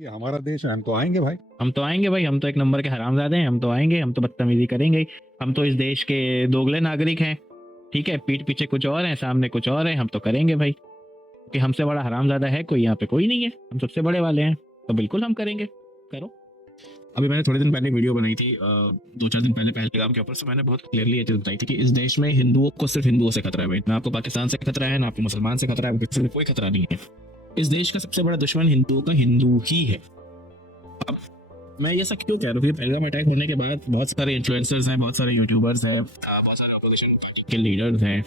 ये हमारा देश है, हम तो आएंगे भाई। हम तो आएंगे भाई, हम तो एक नंबर के हरामजादे हैं, हम तो आएंगे, हम तो बदतमीजी करेंगे ही। हम तो इस देश के दोगले नागरिक हैं। ठीक है, पीठ पीछे कुछ और है, सामने कुछ और है, हम तो करेंगे भाई। कि हमसे बड़ा हरामजादा है कोई यहाँ पे? कोई नहीं है, हम सबसे बड़े वाले हैं, तो बिल्कुल हम करेंगे। करो। अभी मैंने थोड़े दिन पहले वीडियो बनाई थी, 2-4 दिन पहले पहलगाम के ऊपर से मैंने बहुत क्लियरली ये चीज़ बताई थी कि इस देश में हिंदुओं को सिर्फ हिंदुओं से खतरा है भाई। ना आपको पाकिस्तान से खतरा है, ना आपको मुसलमान से खतरा है, किसी से कोई खतरा नहीं है। इस देश का सबसे बड़ा दुश्मन हिंदुओं का हिंदू ही है। अब मैं ये सब क्यों कह रहा हूँ? पहलगाम अटैक होने के बाद बहुत सारे इन्फ्लुएंसर्स हैं, बहुत सारे यूट्यूबर्स हैं, बहुत सारे अपोजिशन पार्टी के लीडर्स हैं,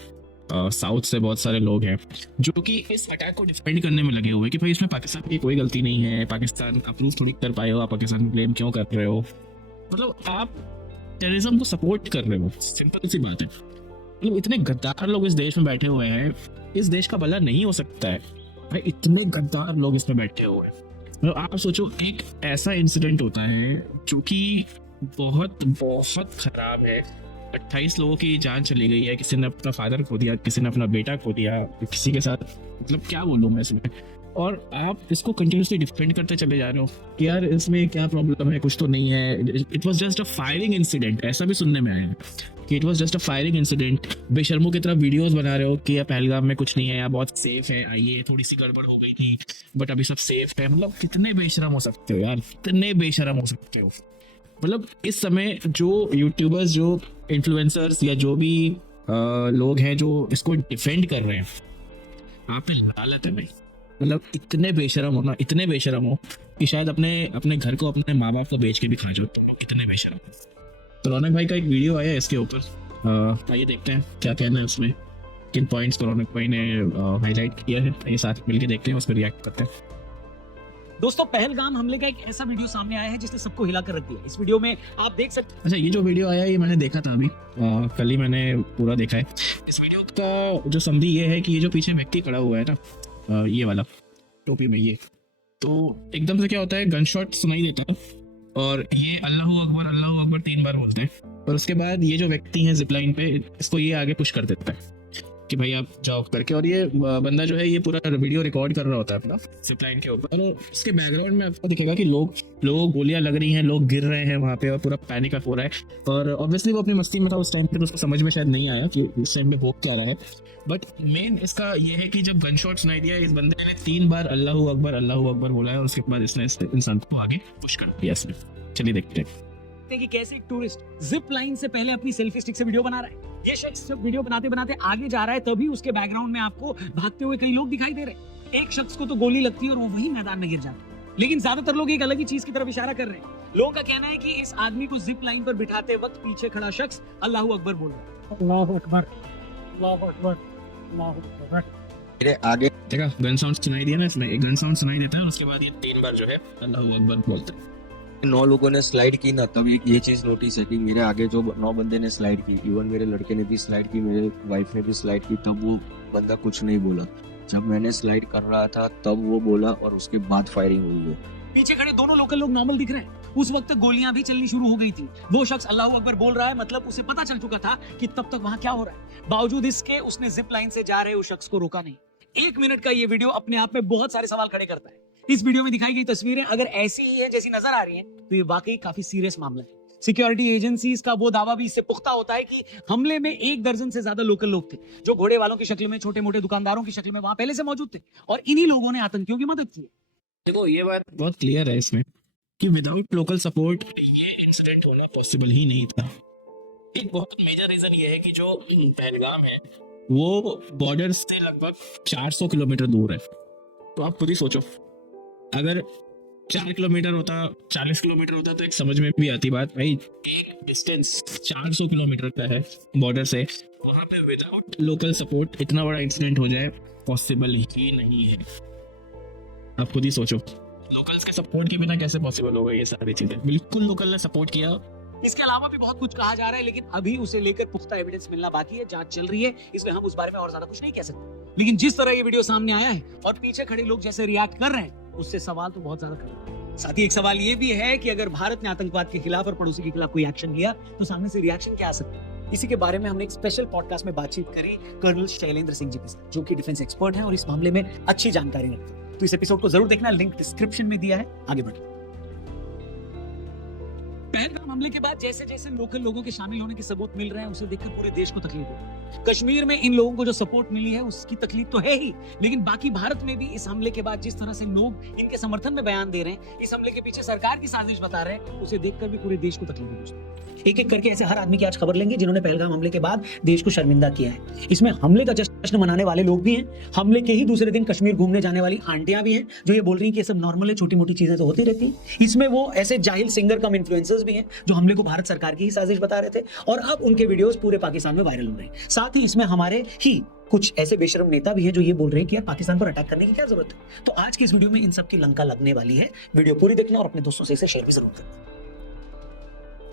साउथ से बहुत सारे लोग हैं जो कि इस अटैक को डिफेंड करने में लगे हुए कि भाई इसमें पाकिस्तान की कोई गलती नहीं है, पाकिस्तान अप्रूव थोड़ी कर पाए हो, आप पाकिस्तान ब्लेम क्यों कर रहे हो? मतलब आप टेररिज्म को सपोर्ट कर रहे हो, सिंपल सी बात है। मतलब इतने गद्दार लोग इस देश में बैठे हुए हैं, इस देश का भला नहीं हो सकता है भाई? इतने गद्दार लोग इसमें बैठे हुए हैं। मतलब आप सोचो, एक ऐसा इंसिडेंट होता है जो कि बहुत बहुत खराब है। 28 लोगों की जान चली गई है, किसी ने अपना फादर खो दिया, किसी ने अपना बेटा खो दिया, किसी के साथ, मतलब क्या बोलूँ मैं इसमें। और आप इसको कंटिन्यूसली डिफेंड करते चले जा रहे हो कि यार इसमें क्या प्रॉब्लम है, कुछ तो नहीं है, it was just a firing incident. ऐसा भी सुनने में आया है कि it was just a firing incident. बेशर्मों की तरह वीडियोस बना रहे हो कि यार पहलगाम में कुछ नहीं है, यहाँ बहुत सेफ है, आइए, थोड़ी सी गड़बड़ हो गई थी बट अभी सब सेफ है। मतलब कितने बेशरम हो सकते हो यार, कितने बेशरम हो सकते हो। मतलब इस समय जो यूट्यूबर्स, जो इन्फ्लुएंसर्स या जो भी लोग हैं जो इसको डिफेंड कर रहे हैं, आप पे लालत है भाई। मतलब इतने बेशरम हो ना, इतने बेशरम हो कि शायद अपने अपने घर को, अपने माँ बाप को बेच के भी खा जाओ, तो कितने बेशरम हो। तो रौनक भाई का एक वीडियो आया है इसके ऊपर, आइए देखते हैं क्या कहना है उसमें, किन पॉइंट्स को रौनक भाई ने हाईलाइट किया है। ये साथ मिलकर देखते हैं, उस पर रिएक्ट करते हैं। दोस्तों, पहलगाम हमले का एक ऐसा वीडियो सामने आया है जिसने सबको हिला कर रख दिया। इस वीडियो में आप देख सकते हैं। अच्छा, ये जो वीडियो आया है ये मैंने देखा था अभी, कल ही मैंने पूरा देखा है। इस वीडियो का जो समझी ये है कि ये जो पीछे व्यक्ति खड़ा हुआ है ना, ये वाला टोपी में, ये तो एकदम से क्या होता है, गन शॉट सुनाई देता है और ये अल्लाह अकबर 3 बार बोलते हैं। और उसके बाद ये जो व्यक्ति है जिपलाइन पे, इसको ये आगे पुश कर देता है कि भाई आप जाओ करके। और ये बंदा जो है ये पूरा वीडियो रिकॉर्ड कर रहा होता है अपना जिपलाइन के ऊपर। और इसके बैकग्राउंड में आपको दिखेगा कि लोग गोलियां लग रही हैं, लोग गिर रहे हैं वहाँ पे और पूरा पैनिक हो रहा है। और ऑब्वियसली वो अपनी मस्ती में था उस टाइम पे, तो उसको समझ में शायद नहीं आया कि इस टाइम पे हो क्या रहा है। बट मेन इसका ये है कि जब गन शॉट सुनाई दिया, इस बंदे ने 3 बार अल्लाह अकबर बोला है और उसके बाद इसने इस इंसान को आगे पुश कर दिया इसने। चलिए देखते हैं कि कैसे एक टूरिस्ट जिप लाइन से पहले अपनी सेल्फी स्टिक से वीडियो बना रहा है। ये शख्स जब वीडियो बनाते बनाते आगे जा रहा है, तभी उसके बैकग्राउंड में आपको भागते हुए कई लोग दिखाई दे रहे हैं। एक शख्स को तो गोली लगती है और वो वही मैदान में गिर जाता है। लेकिन ज्यादातर लोग एक अलग ही चीज की तरफ इशारा कर रहे हैं। लोगों का कहना है कि इस आदमी को जिप लाइन पर बिठाते वक्त पीछे खड़ा शख्स अल्लाह अकबर बोल रहा है। अल्लाह अकबर, अल्लाह अकबर, अल्लाह अकबर। मेरे आगे देखा, गन साउंड सुनाई दिया ना इसमें, एक गन साउंड सुनाई देता है और उसके बाद ये 3 बार जो है अल्लाह अकबर बोलते हैं। 9 लोगों ने स्लाइड की ना, तब ये चीज नोटिस है कि मेरे आगे जो 9 बंदे ने स्लाइड की, इवन मेरे लड़के ने भी स्लाइड की, मेरे वाइफ ने भी स्लाइड की, तब वो बंदा कुछ नहीं बोला। जब मैंने स्लाइड कर रहा था तब वो बोला और उसके बाद फायरिंग हुई है। पीछे खड़े दोनों लोकल लोग नॉर्मल दिख रहे हैं। उस वक्त गोलियां भी चलनी शुरू हो गई थी। वो शख्स अल्लाह अकबर बोल रहा है, मतलब उसे पता चल चुका था कि तब तक वहां क्या हो रहा है। बावजूद इसके उसने जिप लाइन से जा रहे उस शख्स को रोका नहीं। 1 मिनट का ये वीडियो अपने आप में बहुत सारे सवाल खड़े करता है। इस वीडियो में दिखाई गई तस्वीरें अगर ऐसी ही है जैसी नजर आ रही हैं, तो ये वाकई काफी सीरियस मामला है। सिक्योरिटी एजेंसीज का वो दावा भी इससे पुख्ता होता है कि हमले में 1 दर्जन से ज्यादा लोकल लोग थे, जो घोड़े वालों की शक्ल में, छोटे मोटे दुकानदारों की शक्ल में वहां पहले से मौजूद थे, और इन्हीं लोगों ने आतंकियों की मदद की। देखो, ये बात बहुत क्लियर है इसमें कि विदाउट लोकल सपोर्ट ये इंसिडेंट होना पॉसिबल ही नहीं था। एक बहुत मेजर रीजन ये है कि जो पहलगाम है वो बॉर्डर से लगभग 400 किलोमीटर दूर है। तो आप खुद ही सोचो, अगर 4 किलोमीटर होता, 40 किलोमीटर होता तो एक समझ में भी आती बात भाई। एक डिस्टेंस 400 किलोमीटर का है बॉर्डर से, वहां पे विदाउट लोकल सपोर्ट इतना बड़ा इंसिडेंट हो जाए पॉसिबल ही नहीं है। आप खुद ही सोचो, लोकल्स के सपोर्ट के बिना कैसे पॉसिबल होगा ये सारी चीजें। बिल्कुल लोकल ने सपोर्ट किया। इसके अलावा भी बहुत कुछ कहा जा रहा है, लेकिन अभी उसे लेकर पुख्ता एविडेंस मिलना बाकी है, जांच चल रही है, इसलिए हम उस बारे में और ज्यादा कुछ नहीं कह सकते। लेकिन जिस तरह ये वीडियो सामने आया है और पीछे खड़े लोग जैसे रिएक्ट कर रहे हैं, उससे सवाल तो बहुत ज्यादा खड़े हैं। साथ ही एक सवाल ये भी है कि अगर भारत ने आतंकवाद के खिलाफ और पड़ोसी के खिलाफ कोई एक्शन लिया, तो सामने से रिएक्शन क्या आ सकता है। इसी के बारे में हमने एक स्पेशल पॉडकास्ट में बातचीत करी कर्नल शैलेंद्र सिंह जी के साथ, जो कि डिफेंस एक्सपर्ट हैं और इस मामले में अच्छी जानकारी रखते हैं। तो इस एपिसोड को जरूर देखना, लिंक डिस्क्रिप्शन में दिया है। आगे बढ़ो। पहलगाम हमले के बाद जैसे जैसे लोकल लोगों के शामिल होने के सबूत मिल रहे हैं, उसे देखकर पूरे देश को तकलीफ हो रही है। कश्मीर में इन लोगों को जो सपोर्ट मिली है उसकी तकलीफ तो है ही, लेकिन बाकी भारत में भी इस हमले के बाद जिस तरह से लोग इनके समर्थन में बयान दे रहे हैं, इस हमले के पीछे सरकार की साजिश बता रहे हैं, उसे देखकर भी पूरे देश को तकलीफ है दोस्तों। एक एक करके ऐसे हर आदमी की आज खबर लेंगे जिन्होंने पहलगाम हमले के बाद देश को शर्मिंदा किया है। इसमें हमले का जश्न मनाने वाले लोग भी हैं, हमले के ही दूसरे दिन कश्मीर घूमने जाने वाली आंटियां भी हैं जो ये बोल रही हैं कि ये सब नॉर्मल है, छोटी मोटी चीजें तो होती रहती हैं। इसमें वो ऐसे जाहिल सिंगर कम इन्फ्लुएंसर्स भी हैं जो हमले को भारत सरकार की ही साजिश बता रहे थे और अब उनके वीडियोस पूरे पाकिस्तान में वायरल हो रहे हैं। साथ ही इसमें हमारे ही कुछ ऐसे बेशरम नेता भी हैं जो ये बोल रहे हैं कि यार पाकिस्तान पर अटैक करने की क्या जरूरत है। तो आज की इस वीडियो में इन सब की लंका लगने वाली है। वीडियो पूरी देखना और अपने दोस्तों से इसे शेयर भी जरूर करना।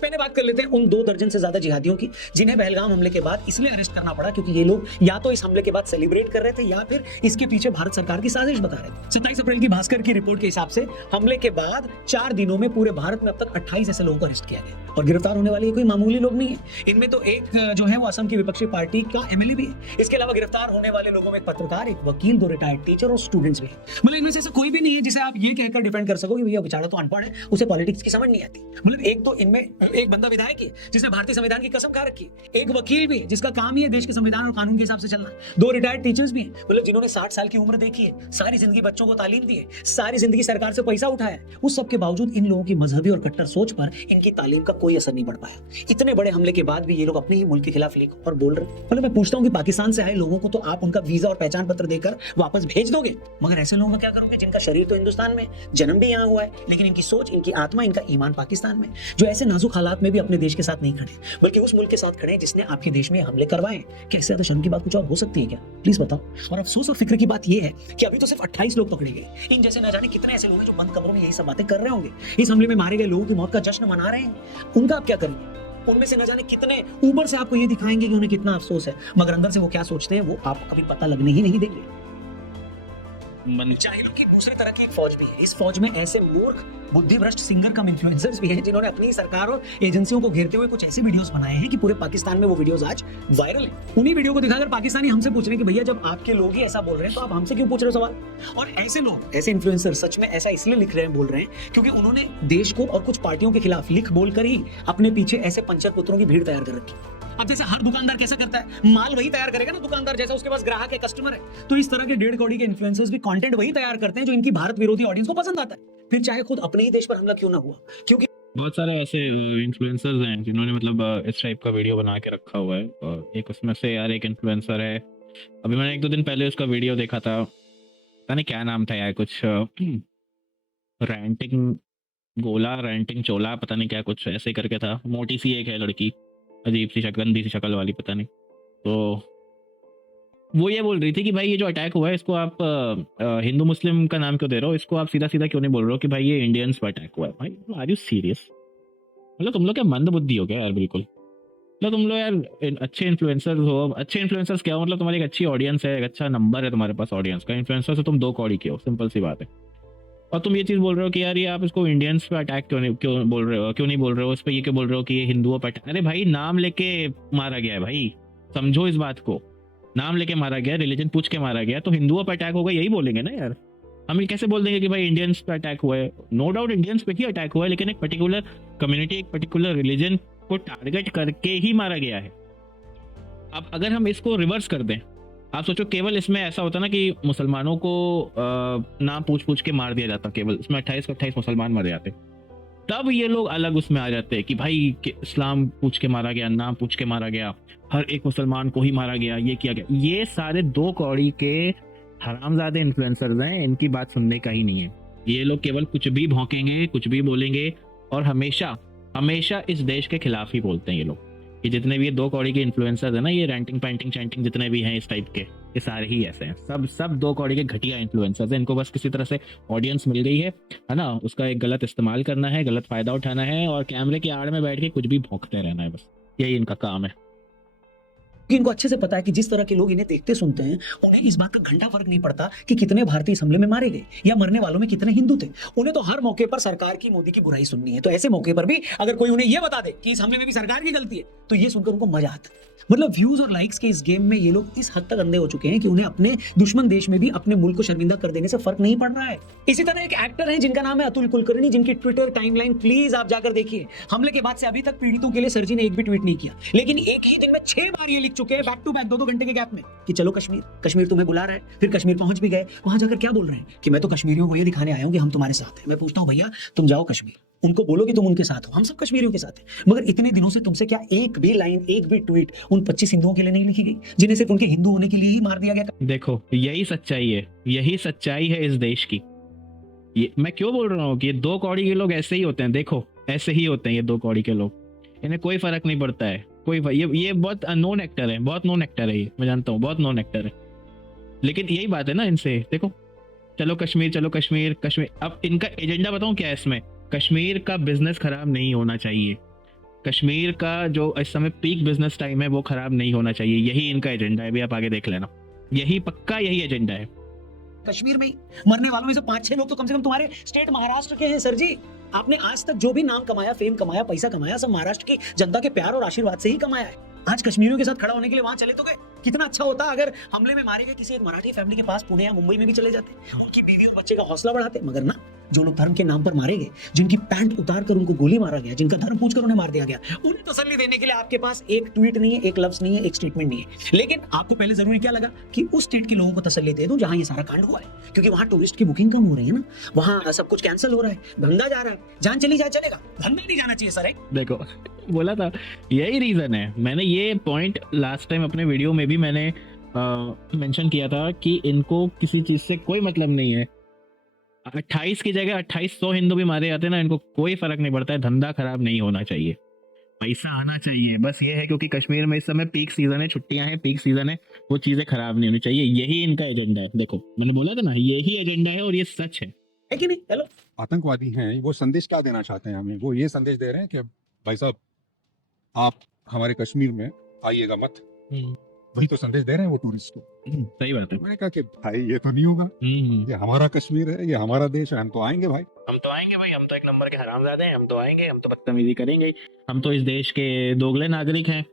पहले बात कर लेते हैं उन 2 दर्जन से ज्यादा जिहादियों की जिन्हें पहलगाम हमले के बाद इसलिए अरेस्ट करना पड़ा क्योंकि ये लोग या तो इस हमले के बाद सेलिब्रेट कर रहे थे या फिर इसके पीछे भारत सरकार की साजिश बता रहे थे। 27 अप्रैल की भास्कर की रिपोर्ट के हिसाब से हमले के बाद 4 दिनों में पूरे भारत में अब तक 28 ऐसे लोगों को अरेस्ट किया गया और गिरफ्तार होने वाले कोई मामूली लोग नहीं है। इनमें तो एक जो है वो असम की विपक्षी पार्टी का एमएलए भी है। इसके अलावा गिरफ्तार होने वाले लोगों में एक पत्रकार, एक वकील, 2 रिटायर्ड टीचर और स्टूडेंट्स भी है। मतलब इनमें से ऐसा कोई भी नहीं है जिसे आप ये कहकर डिफेंड कर सको कि भैया बेचारा तो अनपढ़ है, उसे पॉलिटिक्स की समझ नहीं आती। मतलब एक तो इनमें एक बंदा विधायक है जिसने भारतीय संविधान की कसम खा रखी है, एक वकील भी है जिसका काम ही है देश के संविधान और कानून के हिसाब से चलना, 2 रिटायर्ड टीचर्स भी हैं, मतलब जिन्होंने 60 साल की उम्र देखी है, सारी जिंदगी बच्चों को तालीम दी है, सारी जिंदगी सरकार से पैसा उठाया है। उस सब के बावजूद इन लोगों की मजहबी और कट्टर सोच पर इनकी तालीम का कोई असर नहीं पड़ पाया। इतने बड़े हमले के बाद भी ये लोग अपने ही मुल्क के खिलाफ लिख और बोल रहे हैं। मतलब मैं पूछता हूँ कि पाकिस्तान से आए लोगों को तो आप उनका वीजा और पहचान पत्र देकर वापस भेज दोगे, मगर ऐसे लोगों का क्या करोगे जिनका शरीर तो हिंदुस्तान में, जन्म भी यहाँ हुआ है, लेकिन इनकी सोच, इनकी आत्मा, इनका ईमान पाकिस्तान में, जो ऐसे नाजुक हालात में भी अपने देश के साथ नहीं खड़े बल्कि उस मुल्क के साथ खड़े जिसने आपके देश में हमले करवाए। क्या इससे ज्यादा शर्म की बात कुछ और हो सकती है क्या? प्लीज बताओ। और अफसोस और फिक्र की बात यह है कि अभी तो सिर्फ 28 लोग पकड़े गए। इन जैसे न जाने कितने ऐसे लोग हैं जो बंद कमरों में यही सब बातें कर रहे होंगे, इस हमले में मारे गए लोगों की मौत का जश्न मना रहे हैं। उनका आप क्या करेंगे? उनमें से न जाने कितने ऊपर से आपको ये दिखाएंगे कि उन्हें कितना अफसोस है, मगर अंदर से वो क्या सोचते हैं वो आप कभी पता लगने ही नहीं देंगे। जाहिलों की दूसरी तरह की एक फौज भी है। इस फौज में ऐसे मूर्ख, बुद्धिभ्रष्ट सिंगर कम इन्फ्लुएंसर्स भी हैं जिन्होंने अपनी सरकार और एजेंसियों को घेरते हुए कुछ ऐसे वीडियोस बनाए हैं कि पूरे पाकिस्तान में वो वीडियोस आज वायरल हैं। उन्हीं वीडियो को दिखाकर पाकिस्तानी हमसे पूछ रहे हैं कि भैया जब आपके लोग ही ऐसा बोल रहे हैं तो आप हमसे क्यों पूछ रहे हो सवाल? और ऐसे लोग, ऐसे इन्फ्लुएंसर सच में ऐसा इसलिए लिख रहे हैं, बोल रहे हैं क्योंकि उन्होंने देश को और कुछ पार्टियों के खिलाफ लिख बोलकर ही अपने पीछे ऐसे पंचर पुत्रों की भीड़ तैयार कर रखी। अब जैसे हर दुकानदार कैसा करता है, माल वही तैयार करेगा ना दुकानदार, जैसा उसके पास ग्राहक है, कस्टमर है, तो इस तरह के 1.5 करोड़ के इन्फ्लुएंसर्स भी कंटेंट वही तैयार करते हैं जो इनकी भारत विरोधी ऑडियंस को पसंद आता है, फिर चाहे खुद अपने ही देश पर हमला क्यों ना हुआ। क्योंकि बहुत सारे ऐसे इन्फ्लुएंसर्स हैं जिन्होंने मतलब इस टाइप का वीडियो बना के रखा हुआ है। और एक उसमें से यार एक इन्फ्लुएंसर है, अभी मैंने 1-2 दिन पहले उसका वीडियो देखा था, पता नहीं क्या नाम था यार, कुछ रेंटिंग गोला, रेंटिंग चोला, पता नहीं क्या कुछ ऐसे करके था। मोटी सी एक है लड़की, अजीब सी शक्ल, गंदी सी शक्ल वाली, पता नहीं। तो वो ये बोल रही थी कि भाई ये जो अटैक हुआ है इसको आप हिंदू मुस्लिम का नाम क्यों दे रहे हो, इसको आप सीधा सीधा क्यों नहीं बोल रहे हो कि भाई ये इंडियंस पर अटैक हुआ है। भाई आर यू सीरियस? मतलब तुम लोग क्या मंद बुद्धि हो गया यार बिल्कुल? मतलब तुम लोग यार अच्छे इन्फ्लुएंसर्स हो, अच्छे इन्फ्लुएंसर्स क्या हो, मतलब तुम्हारी एक अच्छी ऑडियंस है, एक अच्छा नंबर है तुम्हारे पास ऑडियंस का, इन्फ्लुएंसर से तुम 2 कौड़ी के हो, सिंपल सी बात है। और तुम ये चीज़ बोल रहे हो कि यार ये आप इसको इंडियंस पे अटैक क्यों बोल रहे हो, क्यों नहीं बोल रहे हो, इस पे ये क्यों बोल रहे हो कि ये हिंदुओं पे अटैक? अरे भाई नाम लेके मारा गया है भाई, समझो इस बात को, नाम लेके मारा गया, रिलीजन पूछ के मारा गया, तो हिंदुओं पे अटैक होगा यही बोलेंगे ना यार। हम ये कैसे बोल देंगे कि भाई इंडियंस पे अटैक हुआ है? नो डाउट इंडियंस पे ही अटैक हुआ है, लेकिन एक पर्टिकुलर कम्युनिटी, एक पर्टिकुलर रिलीजन को टारगेट करके ही मारा गया है। अब अगर हम इसको रिवर्स कर दें, आप सोचो केवल इसमें ऐसा होता ना कि मुसलमानों को नाम पूछ के मार दिया जाता, केवल इसमें 28 के 28 मुसलमान मर जाते, तब ये लोग अलग उसमें आ जाते हैं कि भाई इस्लाम पूछ के मारा गया, नाम पूछ के मारा गया, हर एक मुसलमान को ही मारा गया, ये किया गया। ये सारे 2 कौड़ी के हरामजादे इन्फ्लुएंसर्स हैं, इनकी बात सुनने का ही नहीं है। ये लोग केवल कुछ भी भौंकेंगे, कुछ भी बोलेंगे और हमेशा हमेशा इस देश के खिलाफ ही बोलते हैं ये लोग। ये जितने भी ये 2 कौड़ी के इन्फ्लुएंसर्स है ना, ये रेंटिंग पेंटिंग चैंटिंग जितने भी हैं इस टाइप के, ये सारे ही ऐसे हैं। सब 2 कौड़ी के घटिया इन्फ्लुएंसर्स हैं। इनको बस किसी तरह से ऑडियंस मिल गई है ना, उसका एक गलत इस्तेमाल करना है, गलत फायदा उठाना है और कैमरे की आड़ में बैठ के कुछ भी भौंकते रहना है, बस यही इनका काम है। कि इनको अच्छे से पता है कि जिस तरह के लोग इन्हें देखते सुनते हैं उन्हें इस बात का घंटा फर्क नहीं पड़ता कि कितने भारतीय इस हमले में मारे गए या मरने वालों में कितने हिंदू थे। उन्हें तो हर मौके पर सरकार की, मोदी की बुराई सुननी है। तो ऐसे मौके पर भी अगर कोई उन्हें यह बता दे कि इस हमले में भी सरकार की गलती है तो ये सुनकर उनको मजा आता है। मतलब व्यूज और लाइक्स के इस गेम में ये लोग इस हद तक अंधे हो चुके हैं कि उन्हें अपने दुश्मन देश में भी अपने मुल्क को शर्मिंदा कर देने से फर्क नहीं पड़ रहा है। इसी तरह एक एक्टर है जिनका नाम है अतुल कुलकर्णी, जिनकी ट्विटर टाइमलाइन प्लीज आप जाकर देखिए। हमले के बाद से अभी तक पीड़ितों के लिए सर जी ने एक भी ट्वीट नहीं किया, लेकिन एक ही दिन में 6 बार ये लिख चुके हैं बैक टू बैक 2-2 घंटे के गैप में कि चलो कश्मीर, कश्मीर तुम्हें बुला रहा है। फिर कश्मीर पहुंच भी गए, वहां जाकर क्या बोल रहे हैं कि मैं तो कश्मीरियों को ये दिखाने आया हूं कि हम तुम्हारे साथ हैं। मैं पूछता हूं भैया तुम जाओ कश्मीर, उनको बोलो कि तुम उनके साथ हो, हम सब कश्मीरियों के साथ हैं। मगर इतने दिनों से तुमसे क्या एक भी लाइन, एक भी ट्वीट उन 25 हिंदुओं के लिए नहीं लिखी गई जिन्हें सिर्फ उनके हिंदू होने के लिए ही मार दिया गया? देखो यही सच्चाई है, यही सच्चाई है इस देश की। ये मैं क्यों बोल रहा हूँ कि ये 2 कौड़ी के लोग ऐसे ही होते हैं। देखो ऐसे ही होते हैं ये 2 कौड़ी के लोग, इन्हें कोई फर्क नहीं पड़ता है। ये बहुत नोन एक्टर है, बहुत नोन एक्टर है ये, मैं जानता हूँ बहुत नोन एक्टर है। लेकिन यही बात है ना इनसे, देखो चलो कश्मीर, चलो कश्मीर, कश्मीर। अब इनका एजेंडा बताऊं क्या है इसमें? कश्मीर का बिजनेस खराब नहीं होना चाहिए, कश्मीर का जो इस समय पीक बिजनेस टाइम है वो खराब नहीं होना चाहिए। यही इनका एजेंडा है, भी आप आगे देख लेना, यही पक्का यही एजेंडा है। कश्मीर में मरने वालों में से 5-6 लोग तो कम से कम तुम्हारे स्टेट महाराष्ट्र के हैं सर जी। आपने आज तक जो भी नाम कमाया, फेम कमाया, पैसा कमाया, सब महाराष्ट्र की जनता के प्यार और आशीर्वाद से ही कमाया है। आज कश्मीरियों के साथ खड़ा होने के लिए वहां चले तो गए। कितना अच्छा होता अगर हमले में मारे गए किसी एक मराठी फैमिली के पास पुणे या मुंबई में भी चले जाते, उनकी बीवी और बच्चे का हौसला बढ़ाते। मगर ना, जो लोग धर्म के नाम पर मारे गए, जिनकी पैंट उतार कर उनको गोली मारा गया, जिनका धर्म पूछकर उन्हें मार दिया गया, उन्हें तसल्ली देने के लिए आपके पास एक ट्वीट नहीं है, एक लफ्ज नहीं है, एक स्टेटमेंट नहीं है। लेकिन आपको पहले जरूरी क्या लगा कि उस स्टेट के लोगों को तसल्ली दे दूं जहां ये सारा कांड हुआ है, क्योंकि वहां टूरिस्ट की बुकिंग कम हो रही है ना, वहां सब कुछ कैंसिल हो रहा है, धंधा जा रहा है। जान चली जाए चलेगा, धंधा नहीं जाना चाहिए सर। देखो बोला था, यही रीजन है। मैंने ये पॉइंट लास्ट टाइम अपने वीडियो में भी मैंने मेंशन किया था कि इनको किसी चीज से कोई मतलब नहीं है। 28 की जगह 2800 हिंदू भी मारे जाते हैं ना, इनको कोई फर्क नहीं पड़ता है। धंधा खराब नहीं होना चाहिए, पैसा आना चाहिए, बस ये है। क्योंकि कश्मीर में इस समय पीक सीजन है, छुट्टियां हैं, पीक सीजन है, वो चीजें खराब नहीं होनी चाहिए। यही इनका एजेंडा है। देखो मैंने बोला था ना, यही एजेंडा है और ये सच है कि नहीं? हेलो, आतंकवादी हैं, वो संदेश क्या देना चाहते हैं हमें? वो ये संदेश दे रहे हैं कि भाई साहब आप हमारे कश्मीर में आइएगा मत। वही तो संदेश दे रहे हैं वो टूरिस्ट को। सही बात है। मैंने कहा कि भाई ये तो नहीं होगा, ये हमारा कश्मीर है, ये हमारा देश है, हम तो आएंगे भाई, हम तो आएंगे भाई, हम तो एक नंबर के हरामजादे हैं, हम तो आएंगे, हम तो बदतमीजी करेंगे, हम तो इस देश के दोगले नागरिक हैं।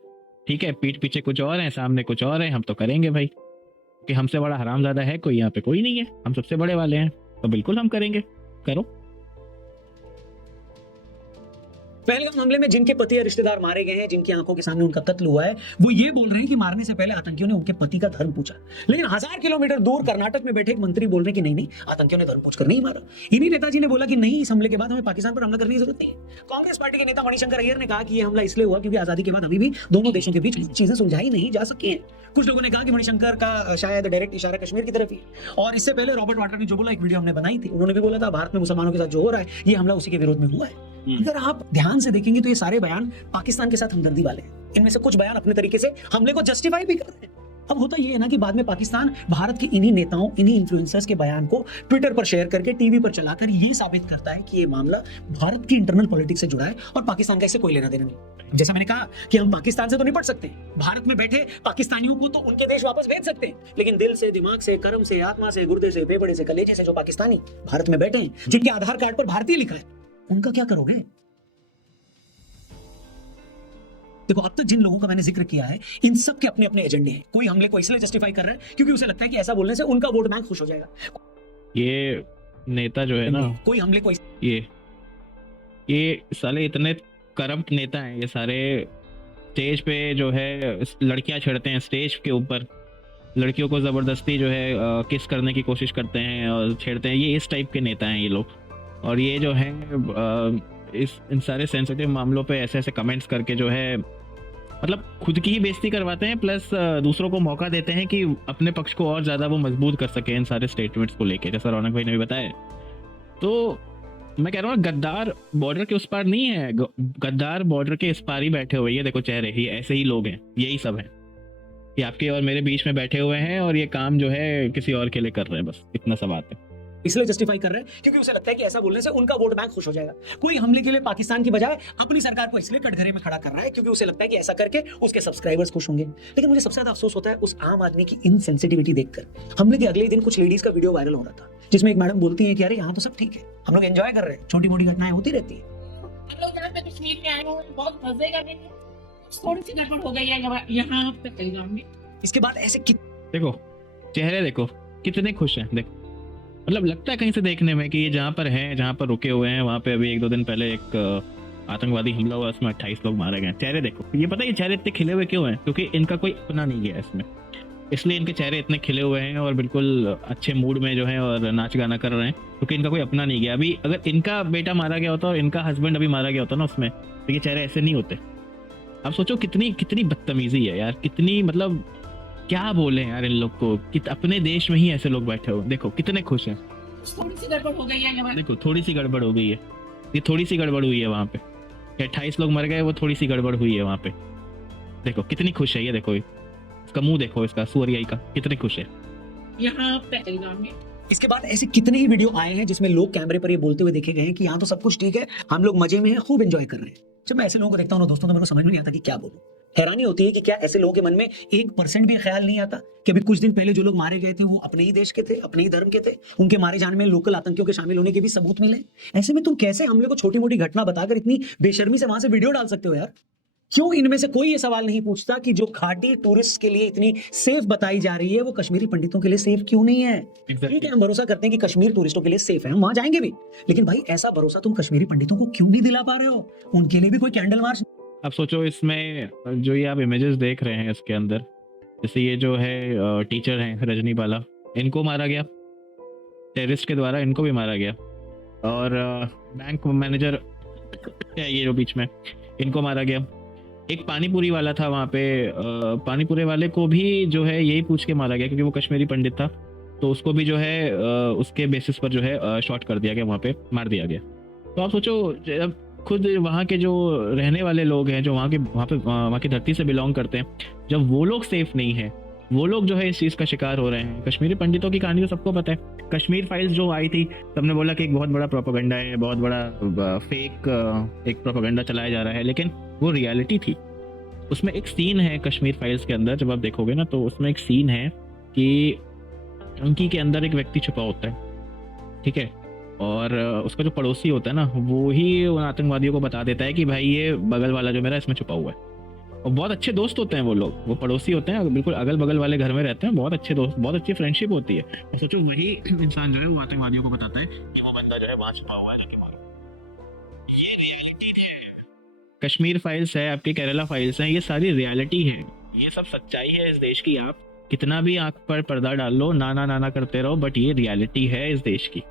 ठीक है, पीठ पीछे कुछ और है, सामने कुछ और है, हम तो करेंगे भाई। कि हमसे बड़ा हरामजादा है कोई यहाँ पे? कोई नहीं है, हम सबसे बड़े वाले हैं, तो बिल्कुल हम करेंगे। करो। पहलगाम हमले में जिनके पति या रिश्तेदार मारे गए हैं, जिनकी आंखों के सामने उनका कत्ल हुआ है, वो ये बोल रहे हैं कि मारने से पहले आतंकियों ने उनके पति का धर्म पूछा। लेकिन 1000 किलोमीटर दूर कर्नाटक में बैठे एक मंत्री बोल रहे हैं कि नहीं, आतंकियों ने धर्म पूछकर नहीं मारा। इन्हीं नेताजी ने बोला कि नहीं, इस हमले के बाद हमें पाकिस्तान पर हमला करने की जरूरत नहीं है। कांग्रेस पार्टी के नेता मणिशंकर अय्यर ने कहा कि यह हमला इसलिए हुआ क्योंकि आजादी के बाद अभी भी दोनों देशों के बीच चीजें सुलझाई नहीं जा सकी हैं। कुछ लोगों ने कहा कि मणिशंकर का शायद डायरेक्ट इशारा कश्मीर की तरफ ही। और इससे पहले रॉबर्ट वाड्रा ने जो बोला, एक वीडियो हमने बनाई थी, उन्होंने भी बोला था भारत में मुसलमानों के साथ जो हो रहा है ये हमला उसी के विरोध में हुआ है। अगर आप ध्यान से देखेंगे तो ये सारे बयान पाकिस्तान के साथ हमदर्दी वाले हैं। इनमें से कुछ बयान अपने तरीके से हमले को जस्टिफाई भी कर रहे हैं। अब होता ये है ना कि बाद में पाकिस्तान भारत के इन्हीं नेताओं, इन्हीं इन्फ्लुएंसर्स के बयान को ट्विटर पर शेयर करके, टीवी पर चलाकर ये साबित करता है कि ये मामला भारत की इंटरनल पॉलिटिक्स से जुड़ा है और पाकिस्तान का इससे कोई लेना देना नहीं। जैसा मैंने कहा कि हम पाकिस्तान से तो निपट सकते हैं, भारत में बैठे पाकिस्तानियों को तो उनके देश वापस भेज सकते हैं, लेकिन दिल से, दिमाग से, कर्म से, आत्मा से, गुर्दे से, फेफड़े से, कलेजे से जो पाकिस्तानी भारत में बैठे हैं, जिनके आधार कार्ड पर भारतीय लिखा है, उनका क्या करोगे? देखो, अब तक जिन लोगों का मैंने जिक्र किया है, इन सब के अपने अपने एजेंडे हैं। कोई हमले को इसलिए जस्टिफाई कर रहा है क्योंकि उसे लगता है कि ऐसा बोलने से उनका वोट बैंक खुश हो जाएगा। ये नेता जो है ना, कोई हमले को ये साले इतने करप्ट नेता हैं, ये सारे स्टेज पे जो है लड़कियां छेड़ते हैं, स्टेज के ऊपर लड़कियों को जबरदस्ती जो है किस करने की कोशिश करते हैं और छेड़ते हैं। ये इस टाइप के नेता हैं ये लोग। और ये जो है इन सारे सेंसिटिव मामलों पे ऐसे ऐसे कमेंट्स करके जो है मतलब खुद की ही बेइज्जती करवाते हैं, प्लस दूसरों को मौका देते हैं कि अपने पक्ष को और ज्यादा वो मजबूत कर सके इन सारे स्टेटमेंट्स को लेके, जैसा रौनक भाई ने भी बताया। तो मैं कह रहा हूँ गद्दार बॉर्डर के उस पार नहीं है, गद्दार बॉर्डर के इस पार ही बैठे हुए। ये देखो चेहरे, ये ऐसे ही लोग हैं, यही सब हैं, ये आपके और मेरे बीच में बैठे हुए हैं और ये काम जो है किसी और के लिए कर रहे हैं, बस इतना सा बात है। इसलिए जस्टिफाई कर रहे हैं क्योंकि उसे लगता है कि ऐसा बोलने से उनका वोट बैंक खुश हो जाएगा। कोई हमले के लिए पाकिस्तान की बजाय अपनी सरकार को इसलिए कटघरे में खड़ा कर रहा है क्योंकि उसे लगता है कि ऐसा करके उसके सब्सक्राइबर्स खुश होंगे। लेकिन मुझे सबसे ज्यादा अफसोस होता है उस आम आदमी की इनसेंसिटिविटी देखकर। हमले के अगले ही दिन कुछ लेडीज का वीडियो वायरल हो रहा था जिसमें एक मैडम बोलती है कि अरे यहाँ तो सब ठीक है, हम लोग एंजॉय कर रहे हैं, छोटी मोटी घटनाएं होती रहती है। हम लोग यहाँ पे कश्मीर में आए हुए हैं, बहुत मजे कर रहे हैं, थोड़ी सी गड़बड़ हो गई है यहाँ पे पहलगाम में। इसके बाद ऐसे देखो चेहरे देखो कितने खुश हैं। देखो मतलब लगता है कहीं से देखने में कि ये जहाँ पर हैं, जहाँ पर रुके हुए हैं, वहाँ पे अभी 1-2 दिन पहले एक आतंकवादी हमला हुआ, उसमें 28 लोग मारे गए। चेहरे देखो, ये पता है ये चेहरे इतने खिले हुए क्यों हैं? क्योंकि इनका कोई अपना नहीं गया इसमें, इसलिए इनके चेहरे इतने खिले हुए हैं और बिल्कुल अच्छे मूड में जो है और नाच गाना कर रहे हैं, क्योंकि इनका कोई अपना नहीं गया। अभी अगर इनका बेटा मारा गया होता और इनका हस्बैंड अभी मारा गया होता ना उसमें, तो ये चेहरे ऐसे नहीं होते। अब सोचो कितनी कितनी बदतमीजी है यार, कितनी मतलब क्या बोले यार इन लोग को कि अपने देश में ही ऐसे लोग बैठे हो। देखो कितने खुश हैं। थोड़ी सी गड़बड़ हो गई है यहाँ। देखो थोड़ी सी गड़बड़ हो गई है, ये थोड़ी सी गड़बड़ हुई है वहाँ पे, 28 लोग मर गए, वो थोड़ी सी गड़बड़ हुई है वहाँ पे। देखो कितनी खुश है ये, देखो इसका मुंह देखो, इसका सुअरियाई का कितने खुश है यहाँ पहलगाम में। इसके बाद ऐसे कितने ही वीडियो आए हैं जिसमें लोग कैमरे पर ये बोलते हुए देखे गए हैं कि यहाँ तो सब कुछ ठीक है, हम लोग मजे में हैं, खूब एंजॉय कर रहे हैं। जब मैं ऐसे लोगों को देखता हूँ ना दोस्तों, तो मेरे को समझ में नहीं आता कि क्या बोलूं। हैरानी होती है कि क्या ऐसे लोगों के मन में 1% भी ख्याल नहीं आता कि अभी कुछ दिन पहले जो लोग मारे गए थे वो अपने ही देश के थे, अपने ही धर्म के थे, उनके मारे जाने में लोकल आतंकियों के शामिल होने के भी सबूत मिले। ऐसे में तुम कैसे हमले को छोटी मोटी घटना बताकर इतनी बेशर्मी से वहां से वीडियो डाल सकते हो यार? क्यों इनमें से कोई ये सवाल नहीं पूछता कि जो घाटी टूरिस्ट के लिए इतनी सेफ बताई जा रही है वो कश्मीरी पंडितों के लिए सेफ क्यों नहीं है? ठीक है, हम भरोसा करते हैं कि कश्मीर टूरिस्टों के लिए सेफ है, हम वहां जाएंगे भी, लेकिन भाई ऐसा भरोसा तुम कश्मीरी पंडितों को क्यों नहीं दिला पा रहे हो? उनके लिए भी कोई कैंडल मार्च। अब सोचो इसमें जो ये आप इमेजेस देख रहे हैं इसके अंदर, जैसे ये जो है टीचर हैं रजनी बाला, इनको मारा गया टेररिस्ट के द्वारा, इनको भी मारा गया। और बैंक मैनेजर है ये जो बीच में, इनको मारा गया। एक पानीपुरी वाला था वहाँ पे, पानीपुरी वाले को भी जो है यही पूछ के मारा गया क्योंकि वो कश्मीरी पंडित था, तो उसको भी जो है उसके बेसिस पर जो है शॉट कर दिया गया, वहाँ पे मार दिया गया। तो आप सोचो जब खुद वहाँ के जो रहने वाले लोग हैं, जो वहाँ की धरती से बिलोंग करते हैं, जब वो लोग सेफ नहीं है, वो लोग जो है इस चीज़ का शिकार हो रहे हैं। कश्मीरी पंडितों की कहानी तो सबको पता है। कश्मीर फाइल्स जो आई थी, सबने बोला कि एक बहुत बड़ा प्रोपेगेंडा है, बहुत बड़ा फेक एक प्रोपेगेंडा चलाया जा रहा है, लेकिन वो रियलिटी थी। उसमें एक सीन है कश्मीर फाइल्स के अंदर, जब आप देखोगे ना तो उसमें एक सीन है कि टंकी के अंदर एक व्यक्ति छुपा होता है, ठीक है, और उसका जो पड़ोसी होता है ना, वो ही उन आतंकवादियों को बता देता है कि भाई ये बगल वाला जो मेरा इसमें छुपा हुआ है। और बहुत अच्छे दोस्त होते हैं वो लोग, वो पड़ोसी होते हैं, बिल्कुल अगल बगल वाले घर में रहते हैं, बहुत अच्छे दोस्त, बहुत अच्छी फ्रेंडशिप होती है। और सोचो वही इंसान जो है वो आतंकवादियों को बताता है कि वो बंदा जो है वहां छुपा हुआ है, जाके मारो। ये रियलिटी है। कश्मीर फाइल्स है, आपके केरला फाइल्स हैं, ये सारी रियलिटी है, ये सब सच्चाई है इस देश की। आप कितना भी आंख पर पर्दा डाल लो, नाना करते रहो, बट ये रियलिटी है इस देश की।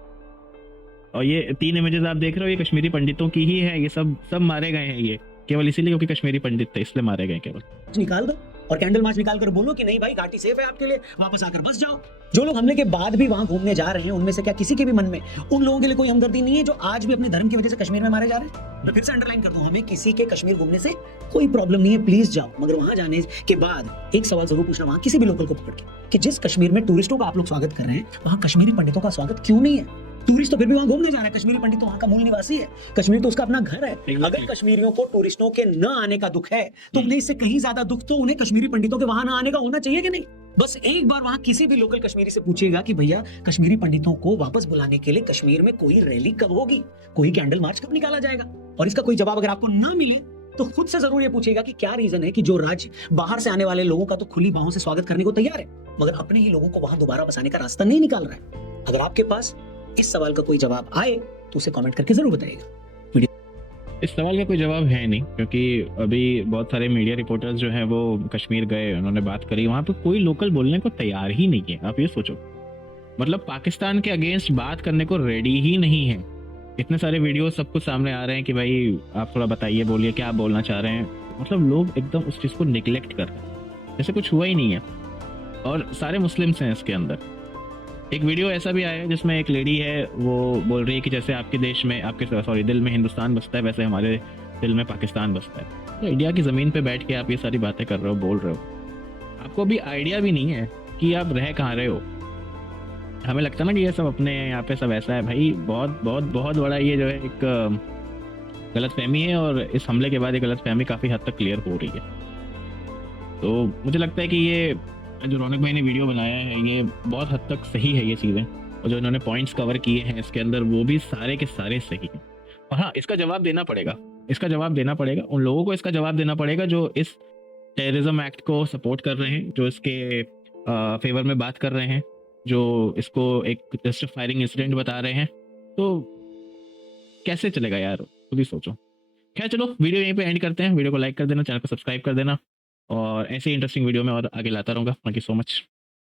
और ये 3 इमेजेस आप देख रहे हो, ये कश्मीरी पंडितों की ही है। ये सब मारे गए हैं, ये केवल इसीलिए क्योंकि कश्मीरी पंडित थे, इसलिए मारे गए केवल। निकाल दो और कैंडल मार्च निकाल कर बोलो कि नहीं भाई घाटी सेफ है आपके लिए, वापस आकर बस जाओ। जो लोग हमले के बाद भी वहां घूमने जा रहे हैं, उनमें से क्या किसी के भी मन में उन लोगों के लिए कोई हमदर्दी नहीं है जो आज भी अपने धर्म की वजह से कश्मीर में मारे जा रहे हैं? मैं फिर से अंडरलाइन कर दूं, हमें किसी के कश्मीर घूमने से कोई प्रॉब्लम नहीं है, प्लीज जाओ। मगर वहां जाने के बाद एक सवाल जरूर पूछना वहां किसी भी लोकल को पकड़ के कि जिस कश्मीर में टूरिस्टों का आप लोग स्वागत कर रहे हैं, वहां कश्मीरी पंडितों का स्वागत क्यों नहीं है? टूरिस्ट तो फिर भी वहां घूमने जा रहा है, कश्मीरी पंडित तो वहां का मूल निवासी है, कश्मीर तो उसका अपना घर है। अगर कश्मीरियों को टूरिस्टों के न आने का दुख है तो उन्हें इससे कहीं ज्यादा दुख तो उन्हें कश्मीरी पंडितों के वहां न आने का होना चाहिए कि नहीं? बस एक बार वहां किसी भी लोकल कश्मीरी से पूछिएगा कि भैया कश्मीरी पंडितों को वापस बुलाने के लिए कश्मीर में कोई रैली कब होगी, कोई कैंडल मार्च कब निकाला जाएगा? और इसका कोई जवाब अगर आपको ना मिले तो खुद से जरूर ये पूछिएगा कि क्या रीजन है कि जो राज्य बाहर से आने वाले लोगों का तो खुली बाहों से स्वागत करने को तैयार है, मगर अपने ही लोगों को वहां दोबारा बसाने का रास्ता नहीं निकाल रहा है। अगर आपके पास इस सवाल का कोई जवाब आए तो उसे कमेंट करके जरूर बताइएगा। इस सवाल का कोई जवाब है नहीं, क्योंकि अभी बहुत सारे मीडिया रिपोर्टर्स जो हैं वो कश्मीर गए, उन्होंने बात करी, वहाँ पे कोई लोकल बोलने को तैयार ही नहीं है। आप ये सोचो, मतलब पाकिस्तान के अगेंस्ट बात करने को रेडी ही नहीं है। इतने सारे वीडियो सब कुछ सामने आ रहे हैं कि भाई आप थोड़ा बताइए, बोलिए क्या बोलना चाह रहे हैं। मतलब लोग एकदम उस चीज़ को निगलेक्ट कर रहे हैं, जैसे कुछ हुआ ही नहीं है। और सारे मुस्लिम्स हैं इसके अंदर। एक वीडियो ऐसा भी आया है जिसमें एक लेडी है, वो बोल रही है कि जैसे आपके देश में, आपके दिल में हिंदुस्तान बसता है, वैसे हमारे दिल में पाकिस्तान बसता है। तो इंडिया की ज़मीन पे बैठ के आप ये सारी बातें कर रहे हो, बोल रहे हो, आपको अभी आइडिया भी नहीं है कि आप रह कहाँ रहे हो। हमें लगता है ना कि ये सब अपने यहाँ पे सब ऐसा है भाई, बहुत बहुत बहुत बड़ा ये जो है एक गलतफहमी है, और इस हमले के बाद ये गलतफहमी काफ़ी हद तक क्लियर हो रही है। तो मुझे लगता है कि ये जो रौनक भाई ने वीडियो बनाया है ये बहुत हद तक सही है ये चीज़ें, और जो इन्होंने पॉइंट्स कवर किए हैं इसके अंदर वो भी सारे के सारे सही हैं। और हाँ, इसका जवाब देना पड़ेगा, इसका जवाब देना पड़ेगा उन लोगों को, इसका जवाब देना पड़ेगा जो इस टेररिज्म एक्ट को सपोर्ट कर रहे हैं, जो इसके फेवर में बात कर रहे हैं, जो इसको एक जस्ट फायरिंग इंसिडेंट बता रहे हैं। तो कैसे चलेगा यार, खुद ही सोचो। खैर चलो, वीडियो यहीं पे एंड करते हैं। वीडियो को लाइक कर देना, चैनल को सब्सक्राइब कर देना, और ऐसे ही इंटरेस्टिंग वीडियो में और आगे लाता रहूँगा। Thank you so much.